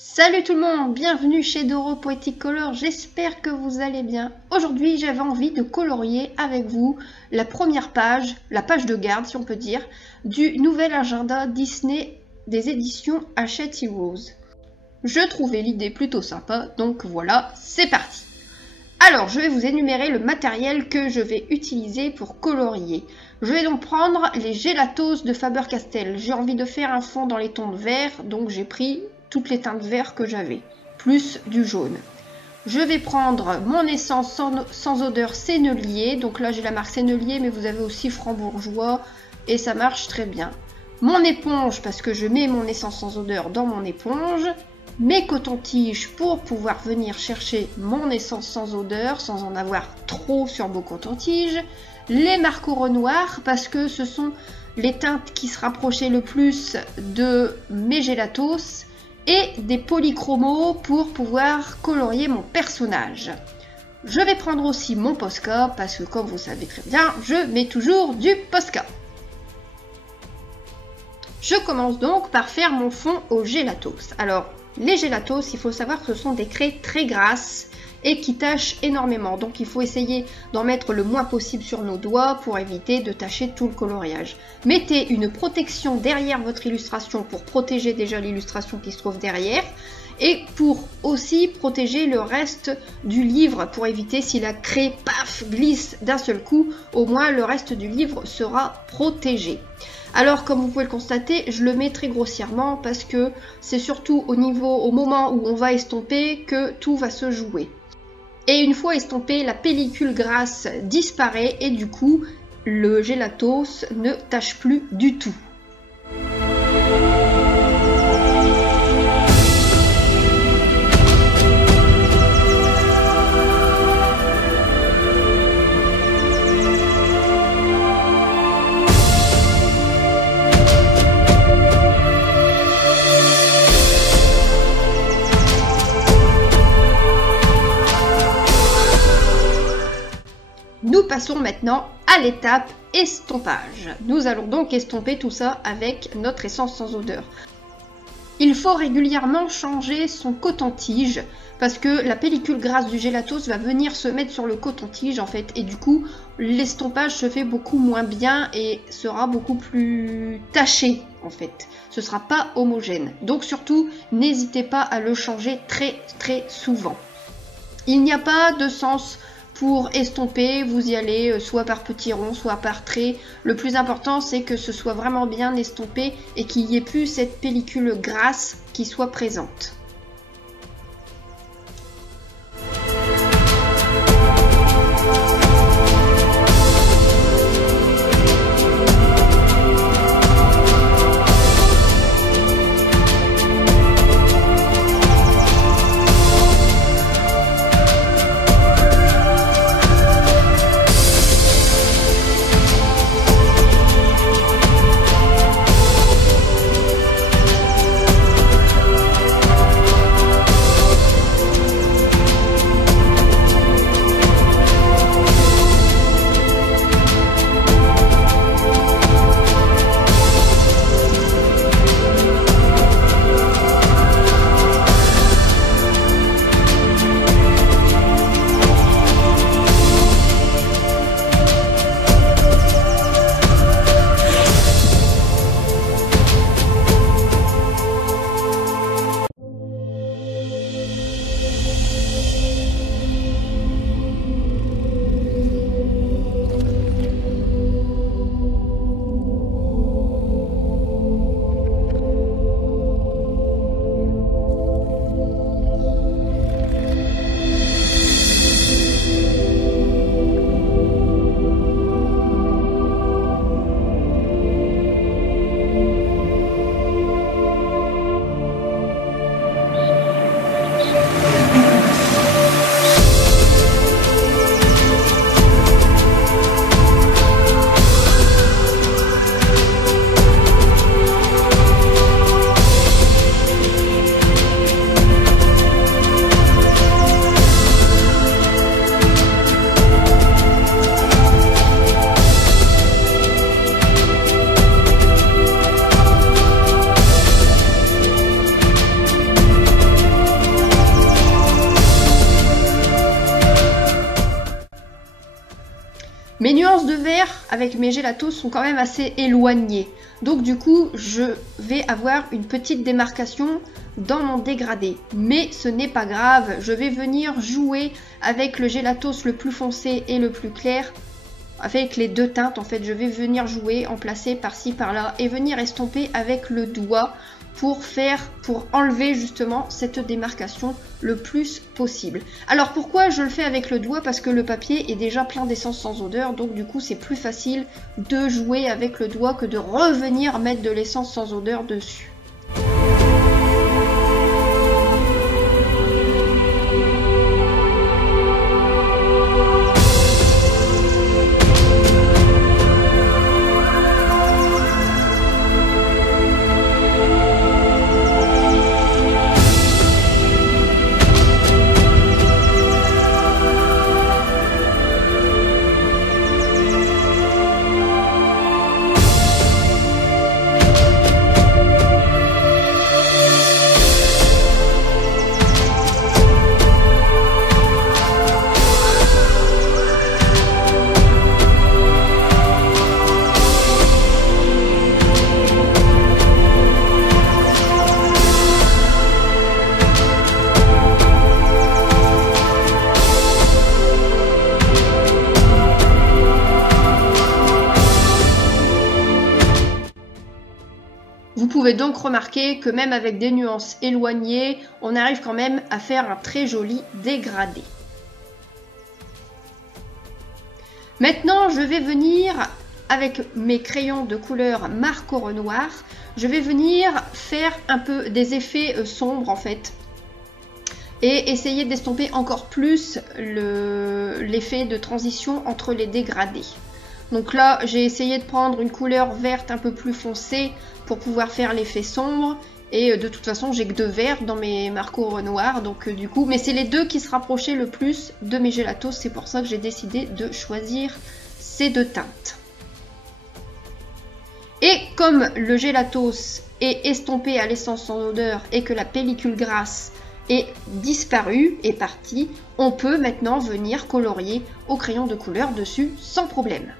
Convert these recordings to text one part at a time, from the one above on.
Salut tout le monde, bienvenue chez Doro Poetic Color, j'espère que vous allez bien. Aujourd'hui j'avais envie de colorier avec vous la première page, la page de garde si on peut dire, du nouvel agenda Disney des éditions Hachette Heroes. Je trouvais l'idée plutôt sympa, donc voilà, c'est parti. Alors je vais vous énumérer le matériel que je vais utiliser pour colorier. Je vais donc prendre les Gelatos de Faber-Castell. J'ai envie de faire un fond dans les tons de vert, donc j'ai pris toutes les teintes vertes que j'avais, plus du jaune. Je vais prendre mon essence sans odeur Sennelier, donc là j'ai la marque Sennelier, mais vous avez aussi Franc-Bourgeois, et ça marche très bien. Mon éponge, parce que je mets mon essence sans odeur dans mon éponge. Mes cotons-tiges pour pouvoir venir chercher mon essence sans odeur, sans en avoir trop sur vos cotons-tiges. Les marquereaux noirs, parce que ce sont les teintes qui se rapprochaient le plus de mes Gelatos. Et des polychromos pour pouvoir colorier mon personnage. Je vais prendre aussi mon Posca, parce que comme vous savez très bien, je mets toujours du Posca. Je commence donc par faire mon fond aux Gelatos. Alors, les Gelatos, il faut savoir que ce sont des craies très grasses et qui tâchent énormément. Donc il faut essayer d'en mettre le moins possible sur nos doigts pour éviter de tacher tout le coloriage. Mettez une protection derrière votre illustration pour protéger déjà l'illustration qui se trouve derrière et pour aussi protéger le reste du livre pour éviter si la craie paf glisse d'un seul coup, au moins le reste du livre sera protégé. Alors comme vous pouvez le constater, je le mets très grossièrement parce que c'est surtout au moment où on va estomper que tout va se jouer. Et une fois estompé, la pellicule grasse disparaît et du coup, le Gelatos ne tâche plus du tout. Nous passons maintenant à l'étape estompage. Nous allons donc estomper tout ça avec notre essence sans odeur. Il faut régulièrement changer son coton-tige parce que la pellicule grasse du Gelatos va venir se mettre sur le coton-tige en fait et du coup l'estompage se fait beaucoup moins bien et sera beaucoup plus taché en fait. Ce sera pas homogène. Donc surtout n'hésitez pas à le changer très souvent. Il n'y a pas de sens pour estomper, vous y allez soit par petits ronds, soit par traits. Le plus important, c'est que ce soit vraiment bien estompé et qu'il n'y ait plus cette pellicule grasse qui soit présente. verres avec mes gélatos sont quand même assez éloignés. Donc du coup, je vais avoir une petite démarcation dans mon dégradé. Mais ce n'est pas grave, je vais venir jouer avec le gélatos le plus foncé et le plus clair. Avec les deux teintes, en fait, je vais venir jouer, en placer par-ci, par-là et venir estomper avec le doigt pour enlever justement cette démarcation le plus possible. Alors pourquoi je le fais avec le doigt? Parce que le papier est déjà plein d'essence sans odeur, donc du coup c'est plus facile de jouer avec le doigt que de revenir mettre de l'essence sans odeur dessus. Vous pouvez donc remarquer que même avec des nuances éloignées, on arrive quand même à faire un très joli dégradé. Maintenant, je vais venir, avec mes crayons de couleur Marco Renoir, je vais venir faire un peu des effets sombres en fait. Et essayer d'estomper encore plus l'effet de transition entre les dégradés. Donc là, j'ai essayé de prendre une couleur verte un peu plus foncée pour pouvoir faire l'effet sombre. Et de toute façon, j'ai que 2 verts dans mes Marco Renoir. Donc du coup, mais c'est les 2 qui se rapprochaient le plus de mes gélatos. C'est pour ça que j'ai décidé de choisir ces 2 teintes. Et comme le gélatos est estompé à l'essence sans odeur et que la pellicule grasse est disparue, est partie, on peut maintenant venir colorier au crayon de couleur dessus sans problème.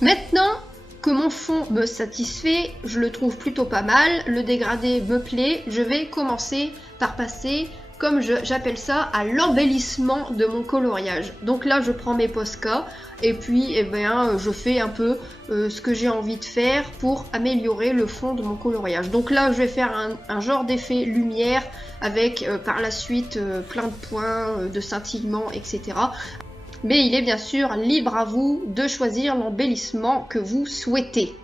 Maintenant que mon fond me satisfait, je le trouve plutôt pas mal, le dégradé me plaît, je vais commencer par passer, comme j'appelle ça, à l'embellissement de mon coloriage. Donc là, je prends mes Posca et puis je fais un peu ce que j'ai envie de faire pour améliorer le fond de mon coloriage. Donc là, je vais faire un genre d'effet lumière avec par la suite plein de points, de scintillements, etc. Mais il est bien sûr libre à vous de choisir l'embellissement que vous souhaitez.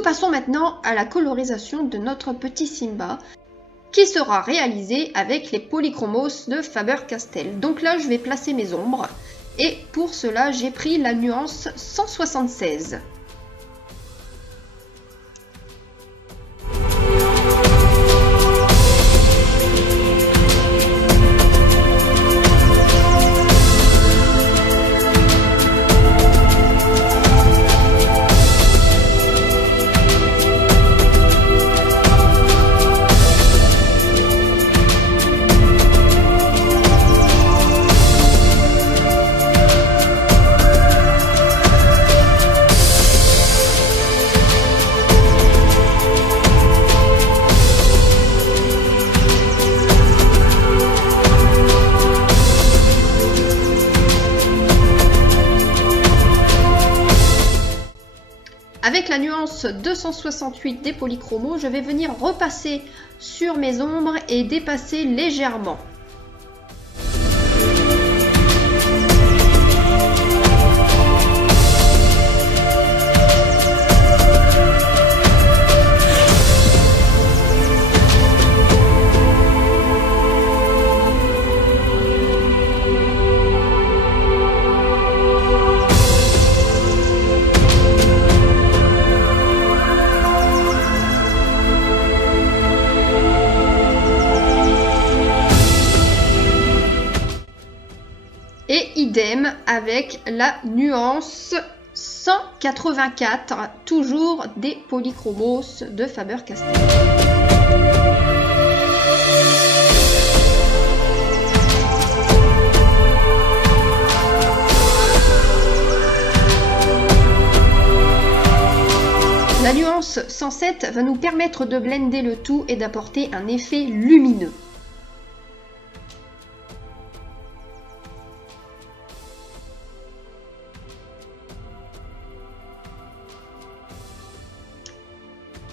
Nous passons maintenant à la colorisation de notre petit Simba, qui sera réalisé avec les polychromos de Faber-Castell. Donc là, je vais placer mes ombres, et pour cela, j'ai pris la nuance 176. Avec la nuance 268 des polychromos, je vais venir repasser sur mes ombres et dépasser légèrement. Et idem avec la nuance 184, toujours des polychromos de Faber-Castell. La nuance 107 va nous permettre de blender le tout et d'apporter un effet lumineux.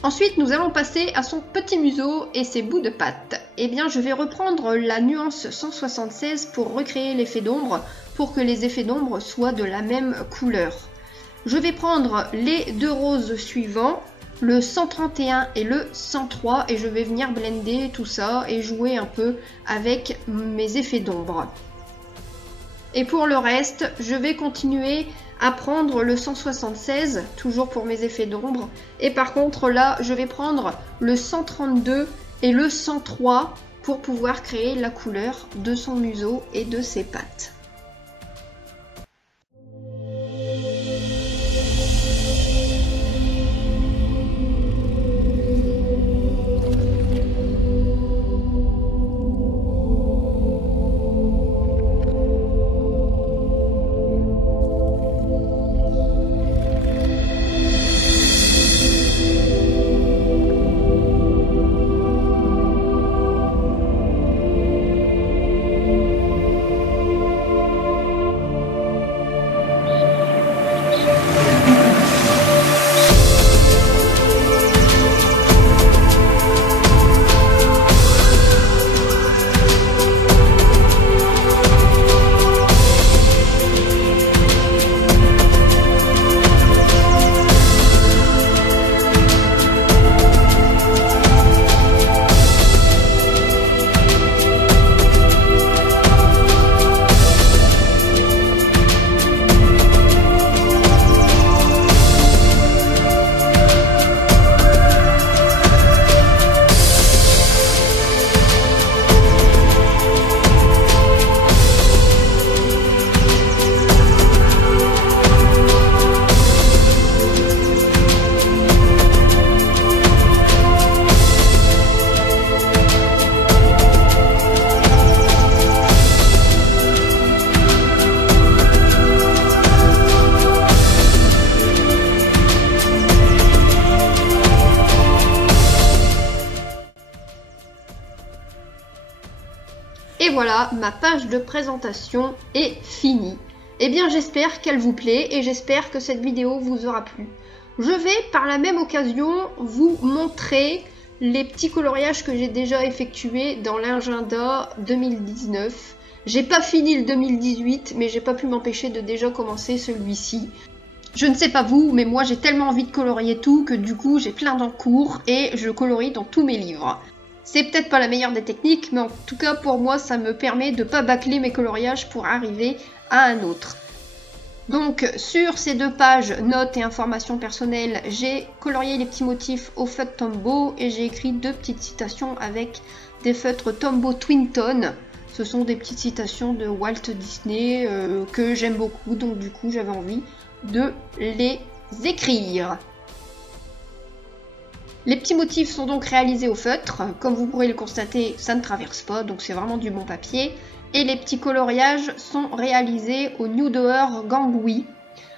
Ensuite, nous allons passer à son petit museau et ses bouts de pattes. Eh bien, je vais reprendre la nuance 176 pour recréer l'effet d'ombre, pour que les effets d'ombre soient de la même couleur. Je vais prendre les deux roses suivants, le 131 et le 103, et je vais venir blender tout ça et jouer un peu avec mes effets d'ombre. Et pour le reste, je vais continuer à prendre le 176, toujours pour mes effets d'ombre. Et par contre, là, je vais prendre le 132 et le 103 pour pouvoir créer la couleur de son museau et de ses pattes. Et voilà, ma page de présentation est finie. Eh bien, j'espère qu'elle vous plaît et j'espère que cette vidéo vous aura plu. Je vais par la même occasion vous montrer les petits coloriages que j'ai déjà effectués dans l'agenda 2019. J'ai pas fini le 2018, mais j'ai pas pu m'empêcher de déjà commencer celui-ci. Je ne sais pas vous, mais moi j'ai tellement envie de colorier tout que du coup j'ai plein d'encours et je colorie dans tous mes livres. C'est peut-être pas la meilleure des techniques, mais en tout cas pour moi ça me permet de pas bâcler mes coloriages pour arriver à un autre. Donc sur ces 2 pages notes et informations personnelles, j'ai colorié les petits motifs au feutre Tombow et j'ai écrit 2 petites citations avec des feutres Tombow Twin Tone. Ce sont des petites citations de Walt Disney que j'aime beaucoup, donc du coup j'avais envie de les écrire. Les petits motifs sont donc réalisés au feutre. Comme vous pourrez le constater, ça ne traverse pas, donc c'est vraiment du bon papier. Et les petits coloriages sont réalisés au Nude Hour Gangui,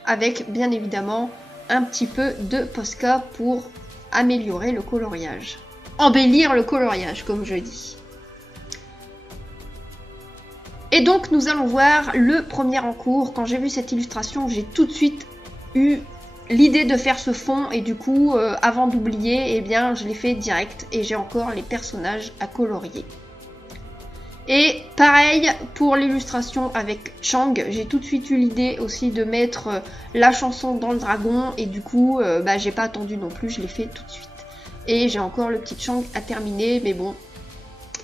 avec bien évidemment un petit peu de Posca pour améliorer le coloriage. Embellir le coloriage, comme je dis. Et donc nous allons voir le premier en cours. Quand j'ai vu cette illustration, j'ai tout de suite eu l'idée de faire ce fond et du coup, avant d'oublier, eh bien, je l'ai fait direct et j'ai encore les personnages à colorier. Et pareil pour l'illustration avec Chang, j'ai tout de suite eu l'idée aussi de mettre la chanson dans le dragon et du coup, j'ai pas attendu non plus, je l'ai fait tout de suite. Et j'ai encore le petit Chang à terminer, mais bon.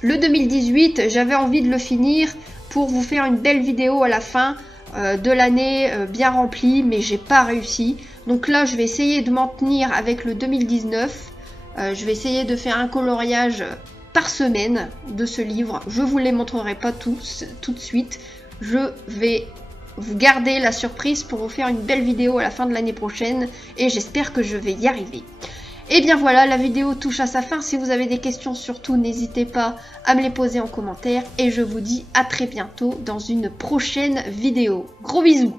Le 2018, j'avais envie de le finir pour vous faire une belle vidéo à la fin de l'année bien remplie, mais j'ai pas réussi. Donc là, je vais essayer de m'en tenir avec le 2019. Je vais essayer de faire un coloriage par semaine de ce livre. Je vous les montrerai pas tous tout de suite. Je vais vous garder la surprise pour vous faire une belle vidéo à la fin de l'année prochaine et j'espère que je vais y arriver. Et bien voilà, la vidéo touche à sa fin. Si vous avez des questions, surtout n'hésitez pas à me les poser en commentaire et je vous dis à très bientôt dans une prochaine vidéo. Gros bisous!